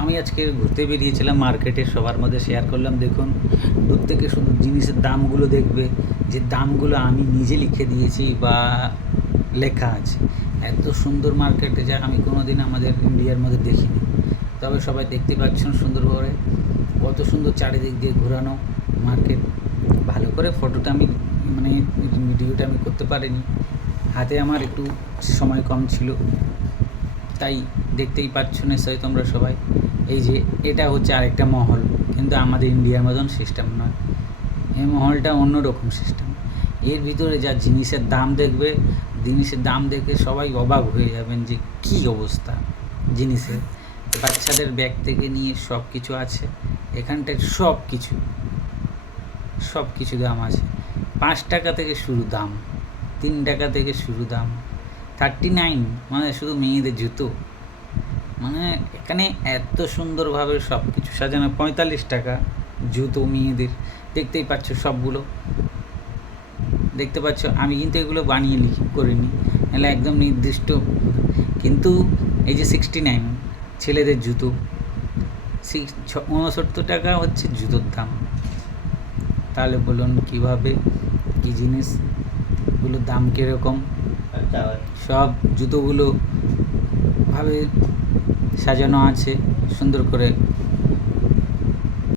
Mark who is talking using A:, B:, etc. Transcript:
A: আমি আজকে ঘুরতে বেরিয়েছিলাম, মার্কেটে সবার মধ্যে শেয়ার করলাম। দেখুন, দূর থেকে শুধু জিনিসের দামগুলো দেখবে, যে দামগুলো আমি নিজে লিখে দিয়েছি বা লেখা আছে। এত সুন্দর মার্কেটে যা আমি কোনো দিন আমাদের ইন্ডিয়ার মধ্যে দেখিনি। তবে সবাই দেখতে পাচ্ছেন সুন্দরভাবে কত সুন্দর চারিদিক দিয়ে ঘোরানো মার্কেট। ভালো করে ফটোটা আমি মানে ভিডিওটা আমি করতে পারিনি। হাতে আমার একটু সময় কম ছিল। তাই দেখতেই পাচ্ছ নিশ্চয়ই তোমরা সবাই। এই যে, এটা হচ্ছে আরেকটা মহল, কিন্তু আমাদের ইন্ডিয়ার মতন সিস্টেম নয়। এই মহলটা অন্যরকম সিস্টেম এর ভিতরে যা জিনিসের দাম দেখবে, জিনিসের দাম দেখে সবাই অবাক হয়ে যাবেন যে কি অবস্থা জিনিসের। বাচ্চাদের ব্যাগ থেকে নিয়ে সব কিছু আছে, এখানটায় সব কিছু সব কিছু দাম আছে। পাঁচ টাকা থেকে শুরু দাম, তিন টাকা থেকে শুরু দাম। থার্টি নাইন মানে শুধু মেয়েদের জুতো। মানে এখানে এত সুন্দরভাবে সব কিছু সাজানো, পঁয়তাল্লিশ টাকা জুতো মেয়েদের। দেখতেই পাচ্ছ সবগুলো। দেখতে পাচ্ছ, আমি কিন্তু এগুলো বানিয়ে লিখি করিনি। নাহলে একদম নির্দিষ্ট। কিন্তু এই যে সিক্সটি নাইন, ছেলেদের জুতো, সিক্স উনসত্তর টাকা হচ্ছে জুতোর দাম। তাহলে বলুন কীভাবে, কী জিনিসগুলোর দাম কীরকম? সব জুতোগুলো ভাবে সাজানো আছে সুন্দর করে